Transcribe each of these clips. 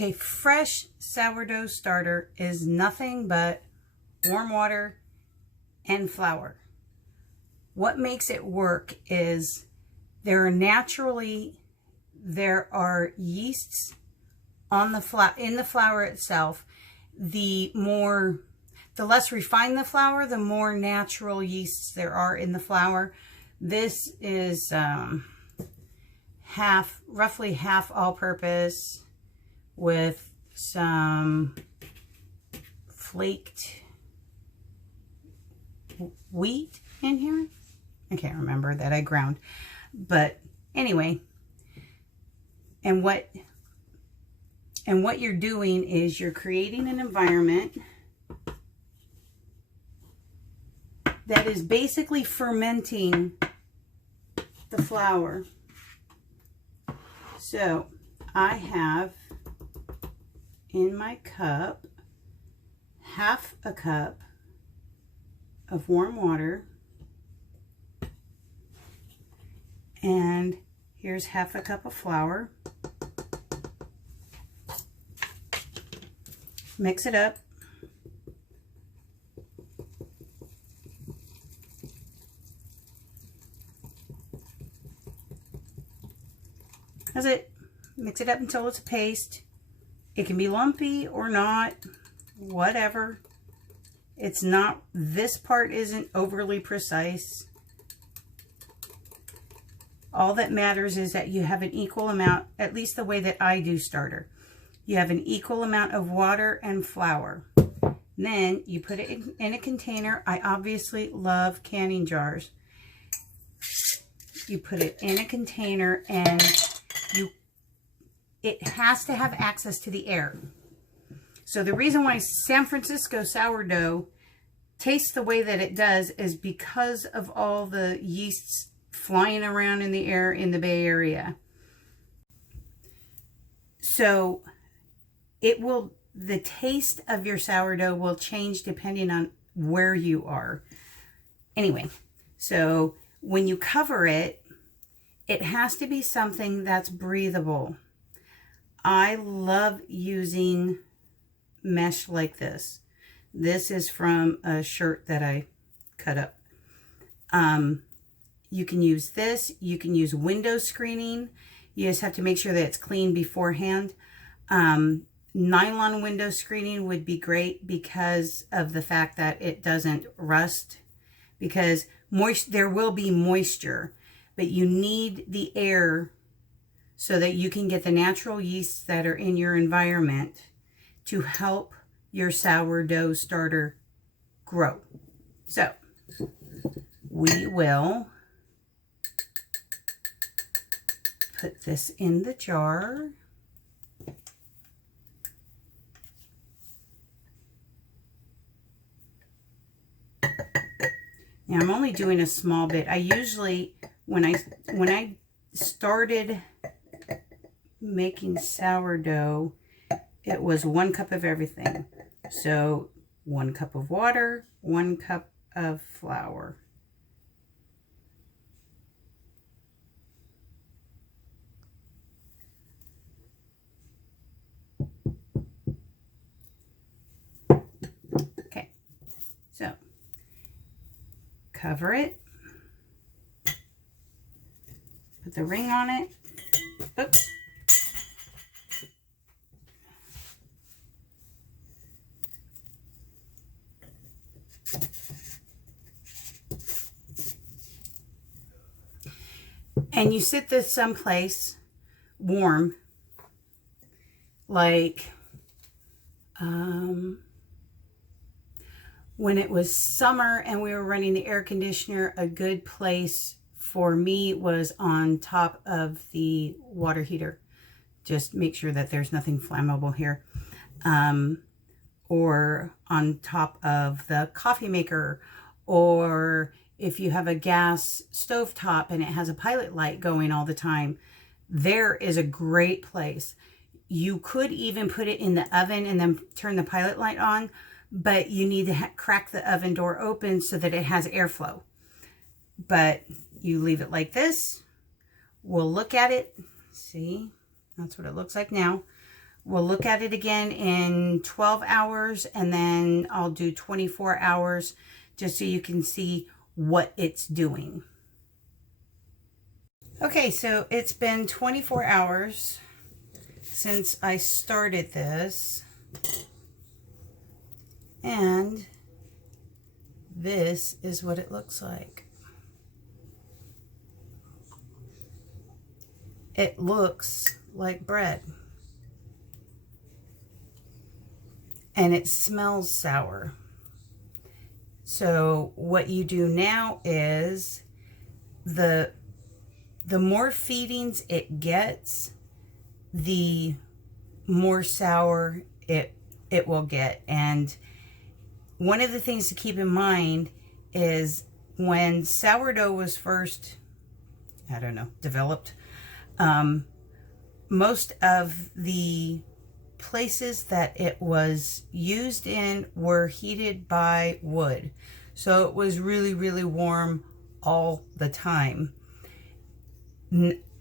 A fresh sourdough starter is nothing but warm water and flour. What makes it work is there are yeasts on the in the flour itself. The less refined the flour, the more natural yeasts there are in the flour. This is roughly half all-purpose with some flaked wheat in here. I can't remember that I ground, but anyway, and what you're doing is you're creating an environment that is basically fermenting the flour. So I have in my cup half a cup of warm water, and here's half a cup of flour. Mix it up. That's it. Mix it up until it's a paste. It can be lumpy or not, whatever. It's not, this part isn't overly precise. All that matters is that you have an equal amount, at least the way that I do starter. You have an equal amount of water and flour. Then you put it in a container. I obviously love canning jars. You put it in a container, and it has to have access to the air. So the reason why San Francisco sourdough tastes the way that it does is because of all the yeasts flying around in the air in the Bay Area. So the taste of your sourdough will change depending on where you are. Anyway, so when you cover it, it has to be something that's breathable. I love using mesh like this. This is from a shirt that I cut up. You can use this. You can use window screening. You just have to make sure that it's clean beforehand. Nylon window screening would be great because of the fact that it doesn't rust. Because there will be moisture, but you need the air so that you can get the natural yeasts that are in your environment to help your sourdough starter grow. So we will put this in the jar. Now I'm only doing a small bit. I usually, when I started making sourdough, it was 1 cup of everything. So 1 cup of water, 1 cup of flour. Okay, so cover it, put the ring on it. Oops. And you sit this someplace warm, like when it was summer and we were running the air conditioner, a good place for me was on top of the water heater. Just make sure that there's nothing flammable here. Or on top of the coffee maker, or if you have a gas stovetop and it has a pilot light going all the time, there is a great place. You could even put it in the oven and then turn the pilot light on, but you need to crack the oven door open so that it has airflow. But you leave it like this. We'll look at it. See, that's what it looks like now. we'll look at it again in 12 hours, and then I'll do 24 hours just so you can see what it's doing. Okay, so it's been 24 hours since I started this, and this is what it looks like. It looks like bread. And it smells sour. So what you do now is the more feedings it gets, the more sour it will get. And one of the things to keep in mind is when sourdough was first, developed, most of the places that it was used in were heated by wood. So it was really, really warm all the time.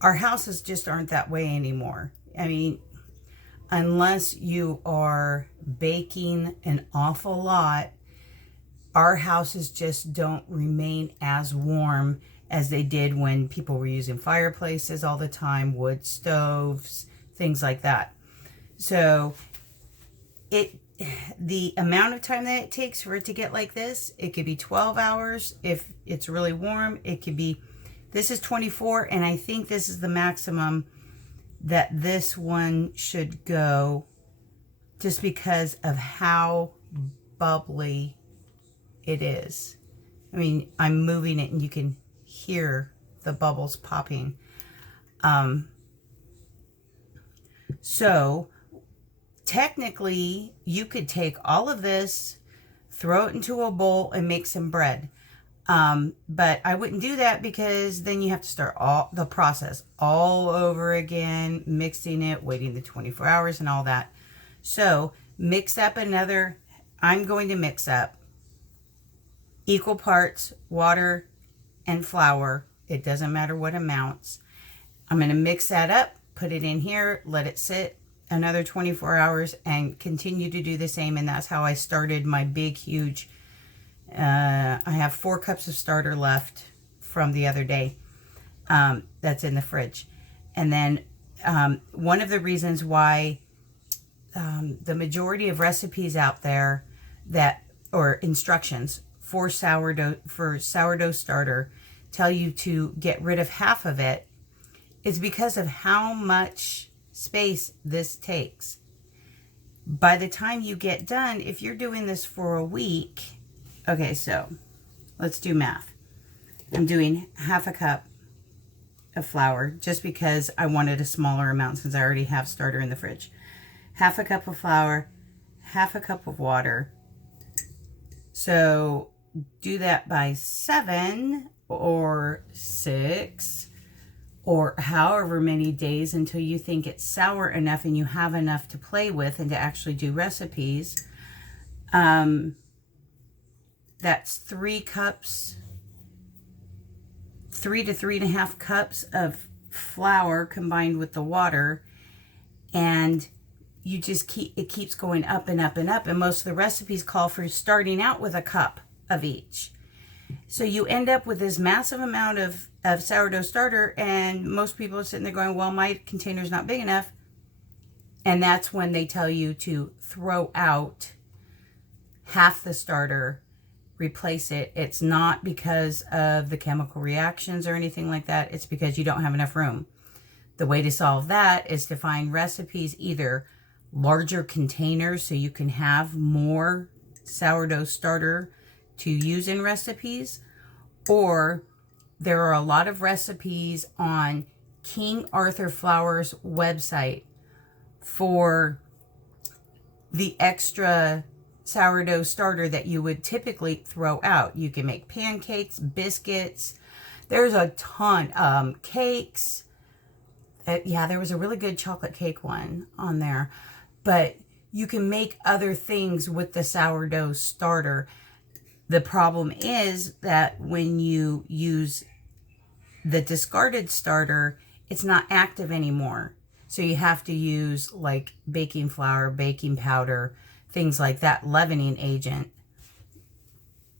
Our houses just aren't that way anymore. I mean, unless you are baking an awful lot, our houses just don't remain as warm as they did when people were using fireplaces all the time, wood stoves, things like that. So the amount of time that it takes for it to get like this, it could be 12 hours. If it's really warm, it could be, this is 24, and I think this is the maximum that this one should go, just because of how bubbly it is. I mean, I'm moving it and you can hear the bubbles popping. So technically you could take all of this, throw it into a bowl and make some bread. But I wouldn't do that, because then you have to start all the process all over again, mixing it, waiting the 24 hours and all that. So I'm going to mix up equal parts water and flour. It doesn't matter what amounts. I'm going to mix that up, put it in here, let it sit another 24 hours, and continue to do the same. And that's how I started my big, huge, I have 4 cups of starter left from the other day. That's in the fridge. And then one of the reasons why the majority of recipes out there or instructions for sourdough starter tell you to get rid of half of it, is because of how much space this takes. By the time you get done, if you're doing this for a week, okay, so let's do math. I'm doing half a cup of flour just because I wanted a smaller amount since I already have starter in the fridge. Half a cup of flour, half a cup of water. So do that by 7 or 6 or however many days until you think it's sour enough and you have enough to play with and to actually do recipes. That's 3 cups, 3 to 3.5 cups of flour combined with the water, and you just it keeps going up and up and up. And most of the recipes call for starting out with a cup of each. So you end up with this massive amount of sourdough starter, and most people are sitting there going, well, my container's not big enough. And that's when they tell you to throw out half the starter, replace it. It's not because of the chemical reactions or anything like that. It's because you don't have enough room. The way to solve that is to find recipes, either larger containers so you can have more sourdough starter to use in recipes, or there are a lot of recipes on King Arthur Flour's website for the extra sourdough starter that you would typically throw out. You can make pancakes, biscuits. There's a ton. Cakes. Yeah, there was a really good chocolate cake one on there. But you can make other things with the sourdough starter. The problem is that when you use the discarded starter, it's not active anymore. So you have to use like baking flour, baking powder, things like that, leavening agent,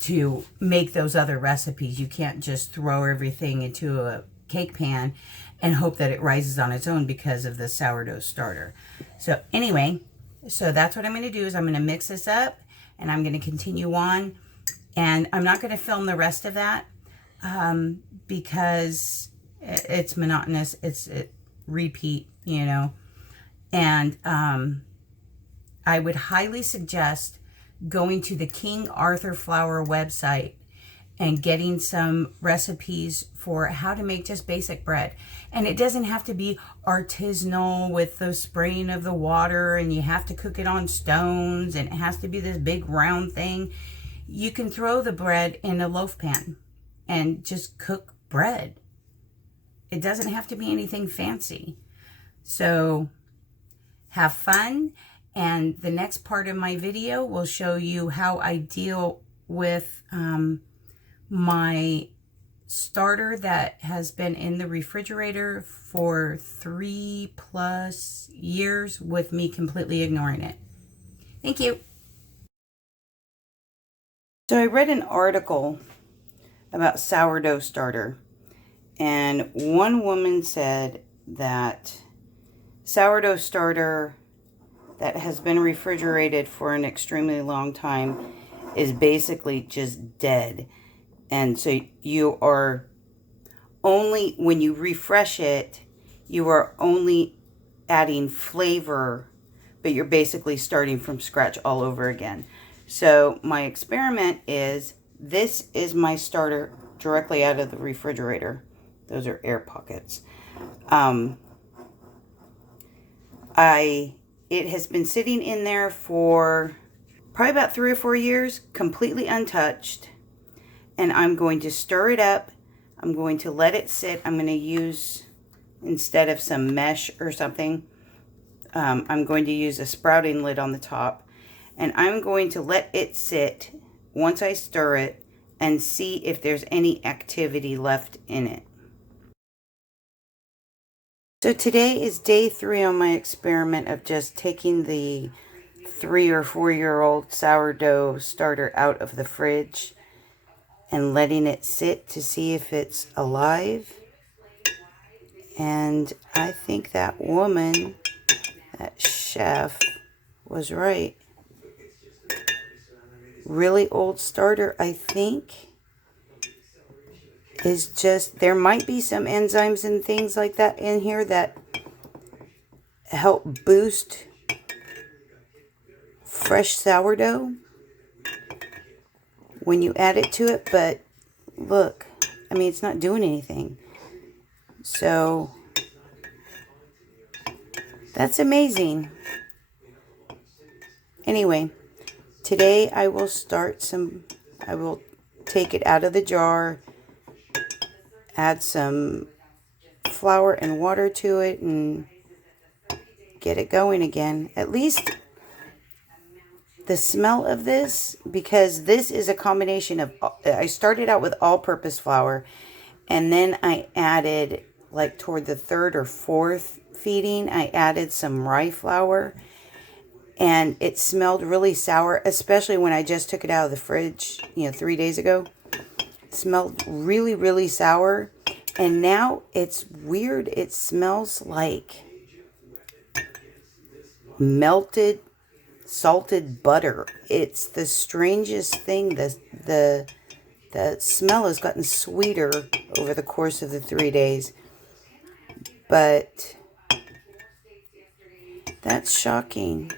to make those other recipes. You can't just throw everything into a cake pan and hope that it rises on its own because of the sourdough starter. So anyway, so that's what I'm going to do is I'm going to mix this up and I'm going to continue on. And I'm not going to film the rest of that because it's monotonous. It's repeat, you know. And I would highly suggest going to the King Arthur Flour website and getting some recipes for how to make just basic bread. And it doesn't have to be artisanal with the spraying of the water and you have to cook it on stones and it has to be this big round thing. You can throw the bread in a loaf pan and just cook bread. It doesn't have to be anything fancy. So have fun. And the next part of my video will show you how I deal with my starter that has been in the refrigerator for 3+ years with me completely ignoring it. Thank you. So I read an article about sourdough starter, and one woman said that sourdough starter that has been refrigerated for an extremely long time is basically just dead. And so you are only, when you refresh it, you are only adding flavor, but you're basically starting from scratch all over again. So my experiment is, this is my starter directly out of the refrigerator. Those are air pockets. It has been sitting in there for probably about 3 or 4 years, completely untouched. And I'm going to stir it up. I'm going to let it sit. I'm going to use, instead of some mesh or something, I'm going to use a sprouting lid on the top. And I'm going to let it sit once I stir it and see if there's any activity left in it. So today is day 3 on my experiment of just taking the 3 or 4-year-old sourdough starter out of the fridge and letting it sit to see if it's alive. And I think that woman, that chef, was right. Really old starter, I think, is just, there might be some enzymes and things like that in here that help boost fresh sourdough when you add it to it, but look, I mean, it's not doing anything. So that's amazing. Anyway, today I will I will take it out of the jar, add some flour and water to it, and get it going again. At least the smell of this, because this is a combination of, I started out with all-purpose flour, and then I added, like toward the 3rd or 4th feeding, I added some rye flour, and it smelled really sour, especially when I just took it out of the fridge, 3 days ago. It smelled really, really sour, and now it's weird. It smells like melted salted butter. It's the strangest thing. The smell has gotten sweeter over the course of the 3 days. But that's shocking.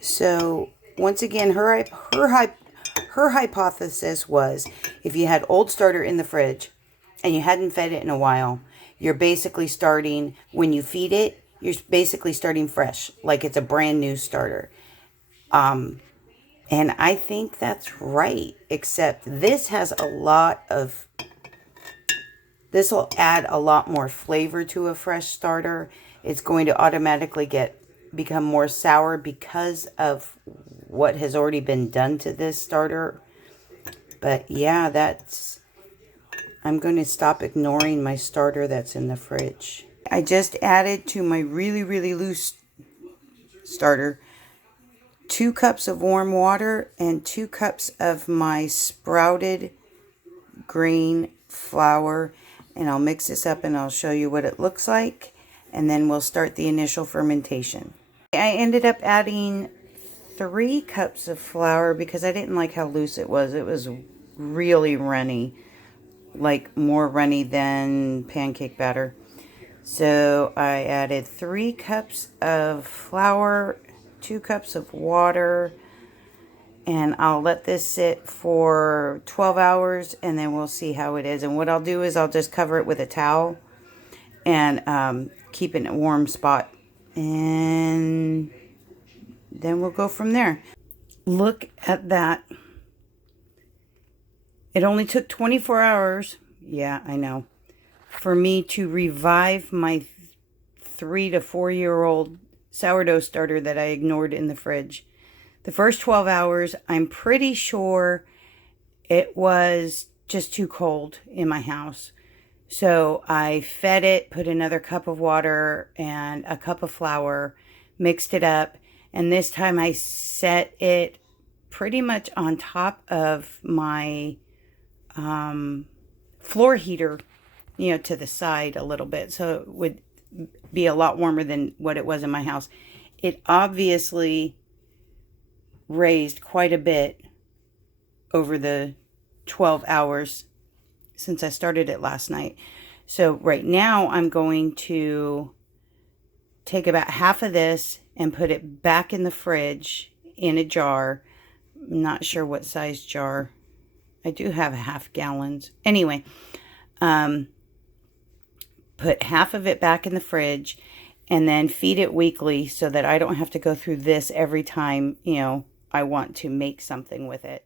So once again, her hypothesis was, if you had old starter in the fridge and you hadn't fed it in a while, you're basically starting, when you feed it, you're basically starting fresh, like it's a brand new starter. And I think that's right, except this has a lot of, this will add a lot more flavor to a fresh starter. It's going to automatically become more sour because of what has already been done to this starter. But yeah, I'm going to stop ignoring my starter that's in the fridge. I just added to my really, really loose starter 2 cups of warm water and 2 cups of my sprouted grain flour. And I'll mix this up and I'll show you what it looks like. And then we'll start the initial fermentation. I ended up adding 3 cups of flour because I didn't like how loose it was. It was really runny, like more runny than pancake batter. So I added 3 cups of flour, 2 cups of water, and I'll let this sit for 12 hours and then we'll see how it is. And what I'll do is I'll just cover it with a towel and keep it in a warm spot. And then we'll go from there. Look at that. It only took 24 hours. Yeah, I know. For me to revive my 3 to 4 year old sourdough starter that I ignored in the fridge. The first 12 hours, I'm pretty sure it was just too cold in my house. So I fed it, put another cup of water and a cup of flour, mixed it up. And this time I set it pretty much on top of my floor heater, you know, to the side a little bit. So it would be a lot warmer than what it was in my house. It obviously raised quite a bit over the 12 hours since I started it last night. So right now I'm going to take about half of this and put it back in the fridge in a jar. I'm not sure what size jar. I do have 1/2 gallons. Anyway, put half of it back in the fridge and then feed it weekly so that I don't have to go through this every time, you know, I want to make something with it.